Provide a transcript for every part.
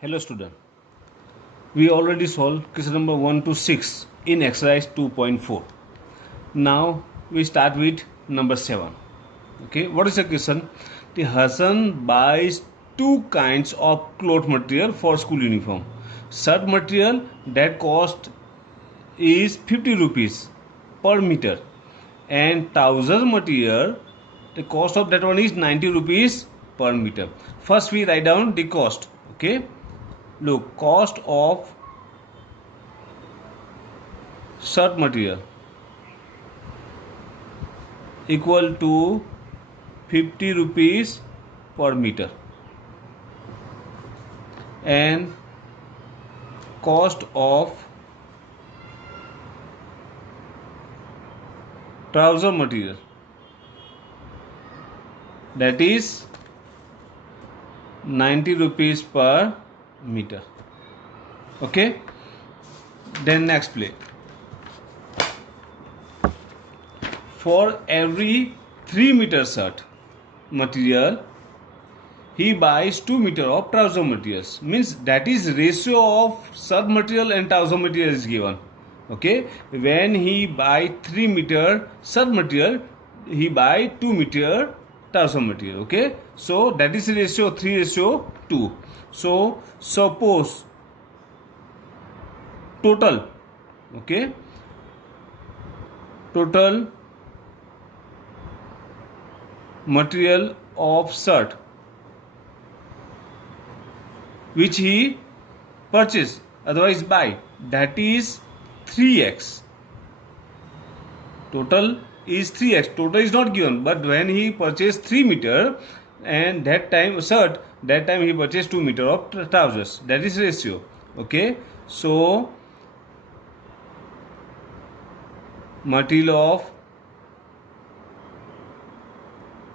Hello student, we already solved question number 1 to 6 in exercise 2.4. Now we start with number 7. Okay, what is the question? The Hassan buys two kinds of cloth material for school uniform. Shirt material that cost is 50 rupees per meter, and trouser material the cost of that one is 90 rupees per meter. First we write down the cost. Okay, look, cost of shirt material equal to 50 rupees per meter, and cost of trouser material, that is 90 rupees per meter. Okay, then next play. For every 3 meter shirt material, he buys 2 meter of trouser materials. Means that is ratio of shirt material and trouser material is given. Okay, when he buy 3 meter shirt material, he buy 2 meter trouser material. Okay, so that is ratio 3:2. So suppose total, okay, total material of shirt which he purchase, otherwise buy, that is 3x. Total is 3x. Total is not given, but when he purchased 3 meter and that time shirt, that time he purchased 2 meter of trousers, that is ratio. Okay, so material of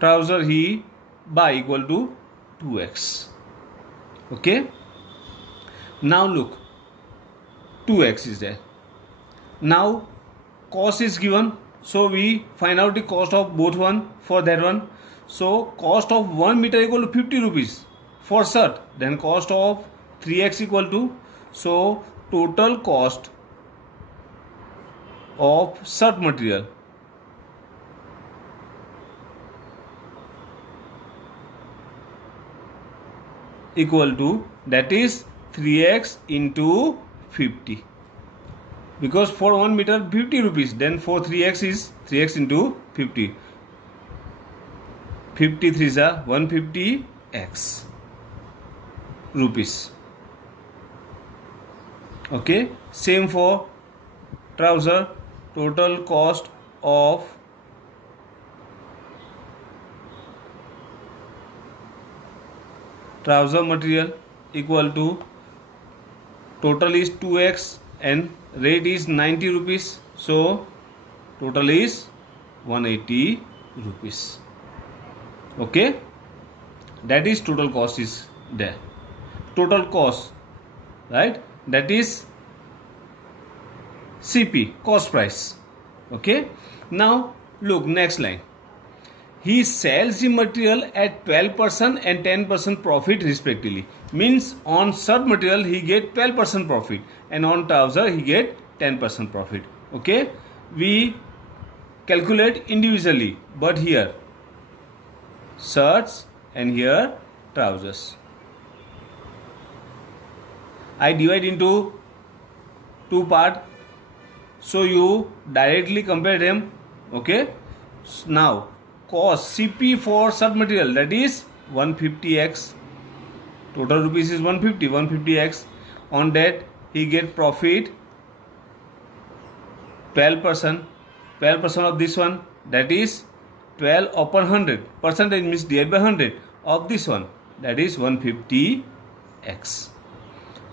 trouser he buy equal to 2x. Okay, now look, 2x is there. Now cost is given, so we find out the cost of both one for that one. So cost of 1 meter equal to 50 rupees for shirt, then cost of 3x equal to, so total cost of shirt material equal to, that is 3x into 50, because for 1 meter 50 rupees, then for 3x is 3x into 50. 53 is 150x rupees. Okay, same for trouser. Total cost of trouser material equal to, total is 2x and rate is 90 rupees, so total is 180 rupees. Okay, that is total cost is there. Total cost, right, that is CP, cost price. Okay, now look, next line. He sells the material at 12% and 10% profit respectively. Means on shirt material he get 12% profit and on trouser he get 10% profit. Okay, we calculate individually, but here shirts and here trousers. I divide into two part, so you directly compare them. Okay, now cost CP for shirt material, that is 150x. Total rupees is 150x. On that he get profit 12%. 12% of this one, that is 12 upon 100. Percentage means divided by 100 of this one, that is 150x.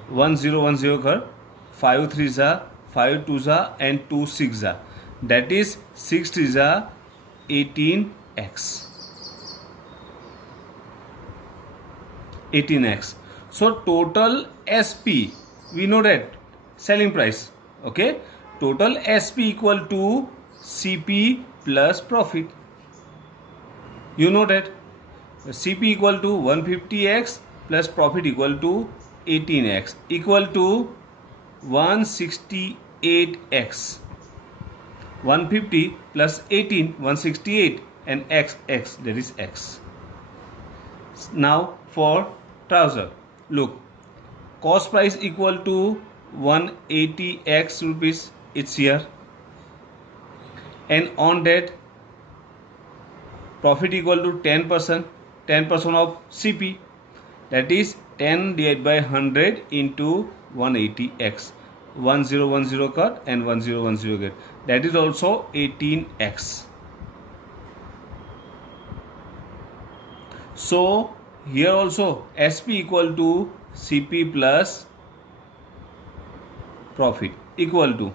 1010 कर 5 3 जा 5 2 जा and 2 6 जा, that is 6 3 जा 18x. 18x. So total SP, we know that selling price. Okay, total SP equal to CP plus profit. You know that CP equal to 150x plus profit equal to 18x equal to 168x. 150 plus 18, 168, and x, that is x. Now for trouser, look, cost price equal to 180x rupees, it's here, and on that profit equal to 10%, 10% of CP, that is 10 divided by 100 into 180x. 1010 cut and 1010 get, that is also 18x. So here also SP equal to CP plus profit equal to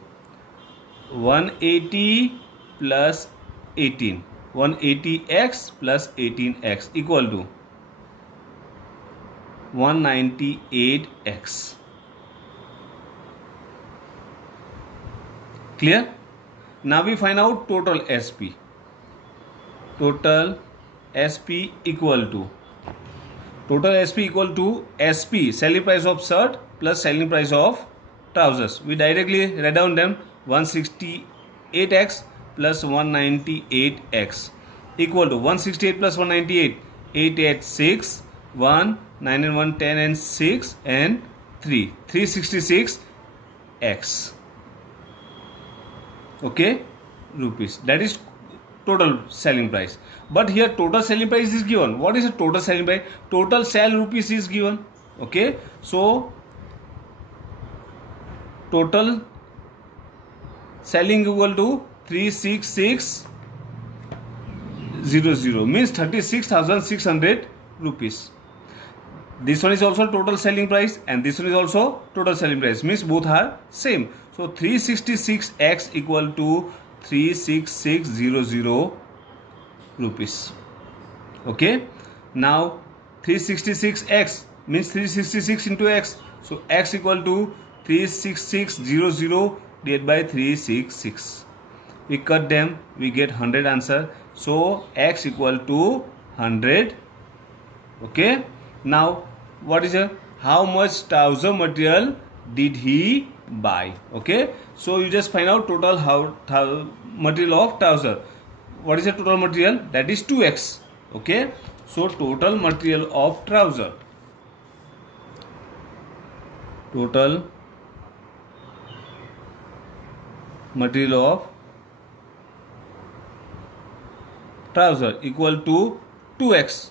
180 plus 18, 180x plus 18x equal to 198x. Clear? Now we find out total SP. Total SP equal to SP, selling price of shirt plus selling price of trousers. We directly write down them, 168x plus 198x equal to 168 plus 198, 8, 8, 6, 1, 9 and 1, 10 and 6 and 3, 366x. Okay, rupees, that is total selling price. But here total selling price is given. What is the total selling price? Total sell rupees is given. Okay, so total selling equal to 36600, means 36,600 rupees. This one is also total selling price and this one is also total selling price, means both are same. So 366x equal to 36600 rupees. Okay, now 366x means 366 into x, so x equal to 36600 divided by 366. We cut them, we get 100 answer. So x equal to 100. Okay, now what is how much trouser material did he buy? Okay, so you just find out total material of trouser. What is the total material? That is 2x. Okay, so total material of trouser, total material of trouser equal to 2x.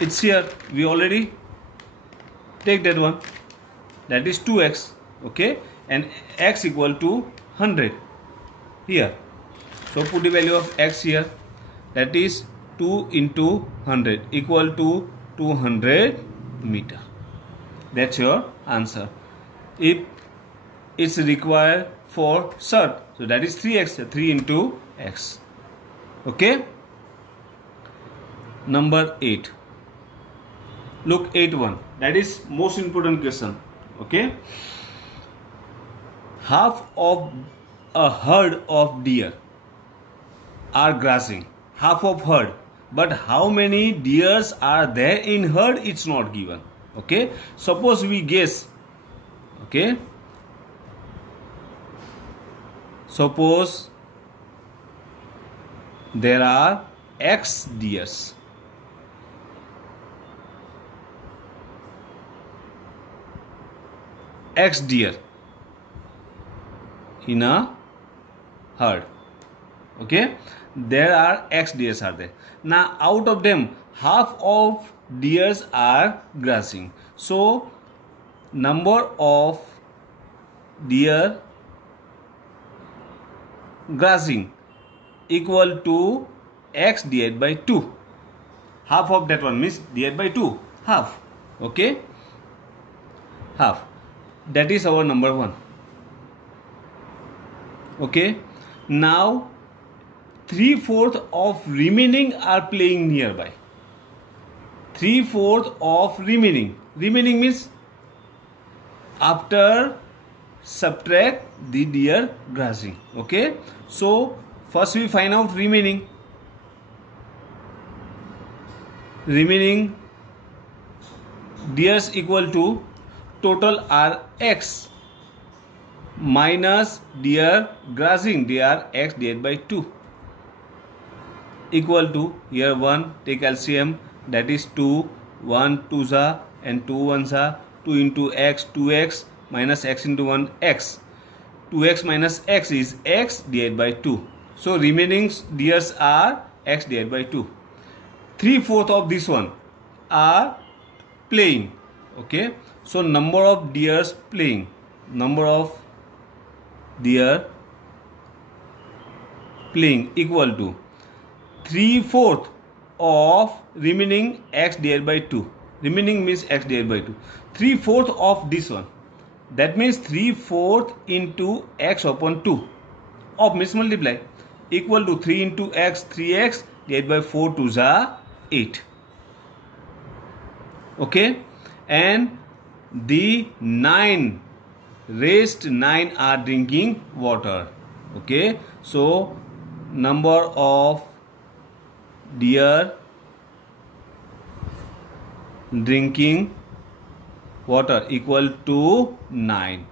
It's here, we already take that one, that is 2x. Okay, and x equal to 100 here. So put the value of x here, that is 2 into 100 equal to 200 meter. That's your answer. If it's required for shirt, so that is 3x, 3 into x. Okay, number 8. Look, 8.1, that is most important question. Okay, half of a herd of deer are grazing, half of herd, but how many deers are there in herd, it's not given. Okay, suppose we guess. Okay, suppose there are x deers. X deer in a herd. Okay, there are x deers are there. Now out of them half of deers are grazing. So number of deer grazing equal to x divided by 2. Half of that one means divided by 2, half. Okay, half, that is our number 1. Okay, now 3/4 of remaining are playing nearby. 3/4 of remaining means after subtract the deer grazing. Okay, so first we find out remaining deers equal to total are x minus deer grazing, they are x divided by 2, equal to here 1 take LCM, that is 2, 1 2s are and 2 1s are, 2 into x 2x minus x into 1 x, 2x minus x is x divided by 2. So remaining deers are x divided by 2. 3/4 of this one are playing. Okay, so number of deers playing, number of deer playing equal to 3/4 of remaining x divided by 2. Remaining means x divided by 2. 3/4 of this one, that means 3/4 into x upon 2 of means multiply, equal to 3 into x 3x divided by 4 2s are 8. Okay, and the 9 rest 9 are drinking water. Okay, so number of deer drinking water equal to 9,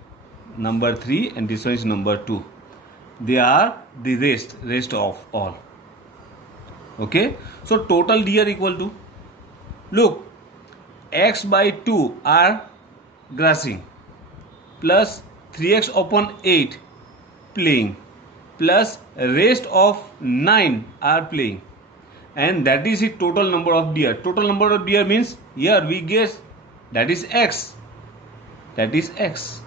number 3, and this one is number 2. They are the rest of all. Okay, so total deer equal to, look, x by 2 are grazing, plus 3x upon 8 playing, plus rest of 9 are playing, and that is the total number of deer. Total number of deer means here we guess that is x, that is x.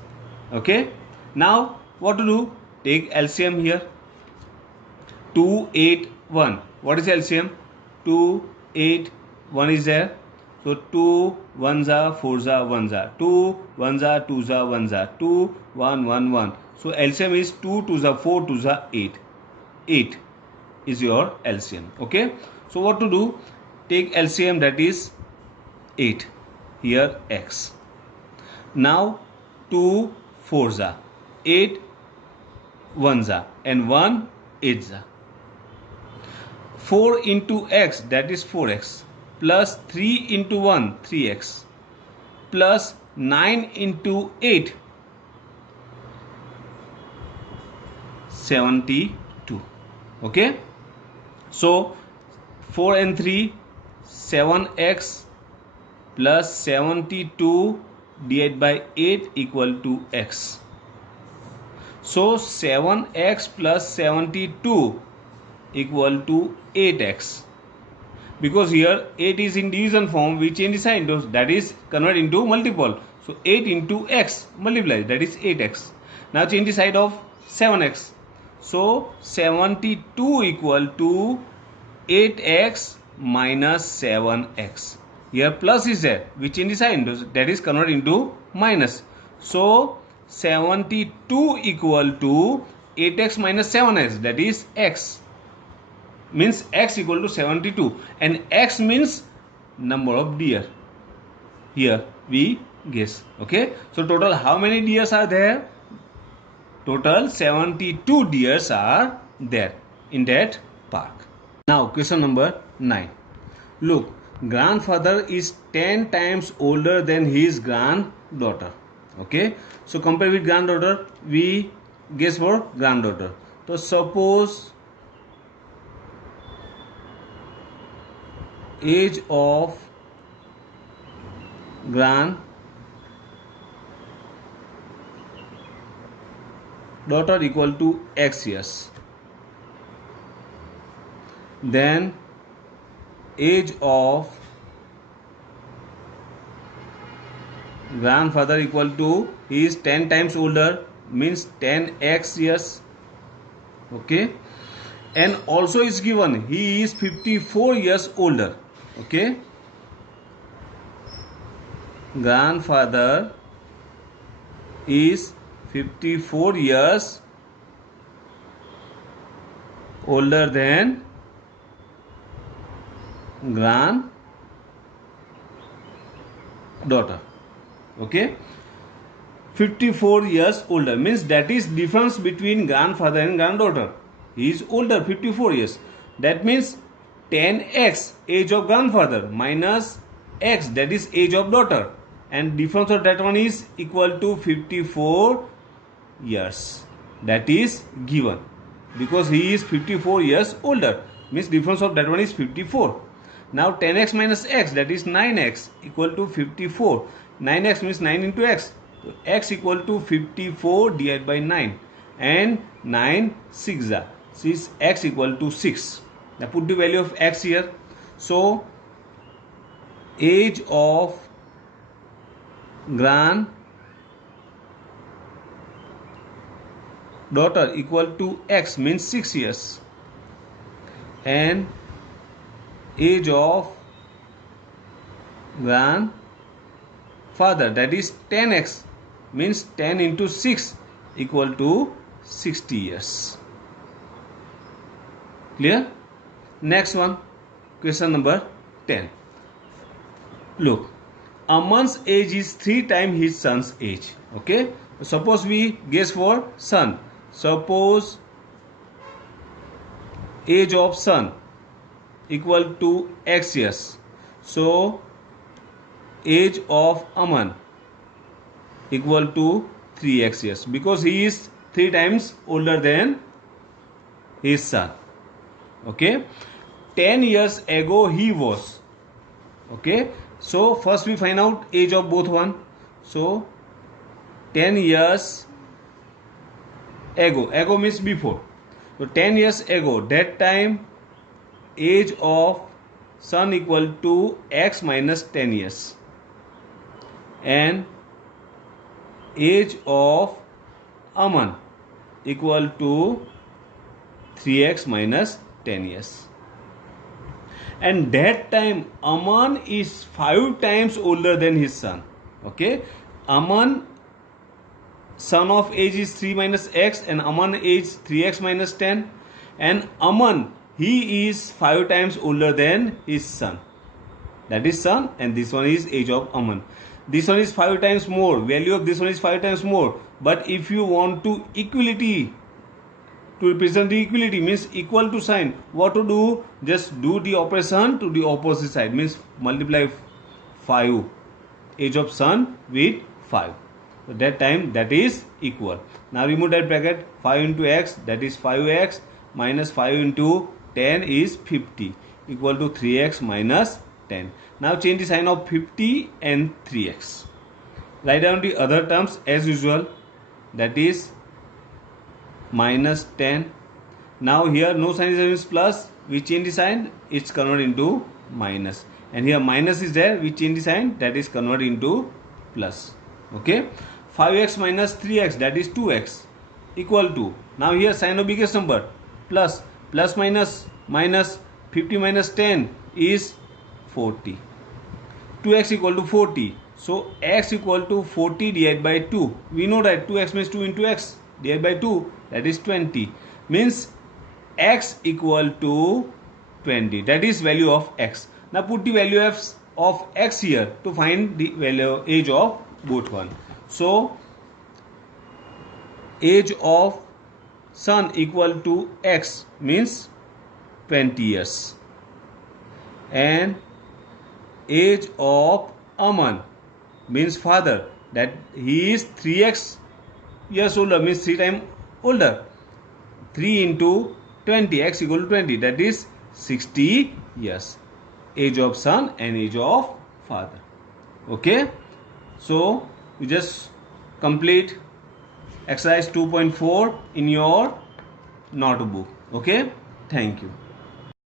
Okay, now what to do? Take LCM here. 2 8 1, what is LCM? 2 8 1 is there, so 2 1s are 4s are 1s are, 2 1s are 2s are 1s are, 2 1 1 1, so LCM is 2 2s are 4 2s are 8. 8 is your LCM. Okay, so what to do? Take LCM, that is 8, here x. Now 2 4s are 8 1s are and 1 8s are. 4 into x, that is 4x, plus 3 into 1 3x, plus 9 into 8 72. Okay, so 4 and 3 7x plus 72 divided by 8 equal to x. So 7x plus 72 equal to 8x, because here 8 is in division form, we change the sign, that is convert into multiple, so 8 into x multiply, that is 8x. Now change the side of 7x, so 72 equal to 8x minus 7x. Here plus is there, we change the sign, that is convert into minus, so 72 equal to 8x minus 7x, that is x, means x equal to 72, and x means number of deer. Here we guess. Okay, so total how many deers are there? Total 72 deers are there in that park. Now question number 9. Look, grandfather is 10 times older than his granddaughter. Okay, so compare with granddaughter, we guess for granddaughter. So suppose age of granddaughter equal to x years, then age of grandfather equal to, he is 10 times older, means 10x years. Okay, and also is given he is 54 years older. Okay, grandfather is 54 years older than granddaughter. Okay, 54 years older means that is difference between grandfather and granddaughter. He is older 54 years. That means 10x age of grandfather minus x, that is age of daughter, and difference of that one is equal to 54 years. That is given because he is 54 years older, means difference of that one is 54. Now 10x minus x, that is 9x, equal to 54. 9x means 9 into x. So x equal to 54 divided by 9, and 9 6 is x equal to 6. Now put the value of x here. So age of granddaughter equal to x, means 6 years, and age of grandfather, that is 10x, means 10 into 6 equal to 60 years. Clear? Next one, question number 10. Look, Aman's age is 3 times his son's age. Okay, suppose we guess for son. Suppose age of son equal to x years. So age of Aman equal to 3x years, because he is 3 times older than his son. Okay, 10 years ago he was. Okay, so first we find out age of both one. So 10 years ago means before. So 10 years ago, that time age of son equal to x minus 10 years, and age of Aman equal to 3x minus 10 years. And that time Aman is 5 times older than his son. Okay, Aman son of age is 3 minus x, and Aman age 3x minus 10, and Aman, he is 5 times older than his son. That is son, and this one is age of Aman. This one is 5 times more, value of this one is 5 times more. But if you want to equality, to represent the equality, means equal to sign, what to do? Just do the operation to the opposite side, means multiply 5 age of son with 5. So that time that is equal. Now remove that bracket. 5 into x, that is 5x, minus 5 into 10 is 50, equal to 3x minus 10. Now change the sign of 50 and 3x. Write down the other terms as usual, that is minus 10. Now here no sign is plus, we change the sign, it's converted into minus, and here minus is there, we change the sign, that is converted into plus. Okay, 5x minus 3x, that is 2x, equal to, now here sign of biggest number, plus, plus minus, minus, 50 minus 10 is 40, 2x equal to 40. So x equal to 40 divided by 2. We know that 2x means 2 into x divided by 2, that is 20, means x equal to 20. That is value of x. Now put the value of x here to find the value age of both one. So age of son equal to x, means 20 years, and age of Aman means father, that he is 3x years older, means 3 times older. 3 into 20, x equal to 20, that is 60 years. Age of son and age of father. Okay, so you just complete exercise 2.4 in your notebook. Okay, thank you.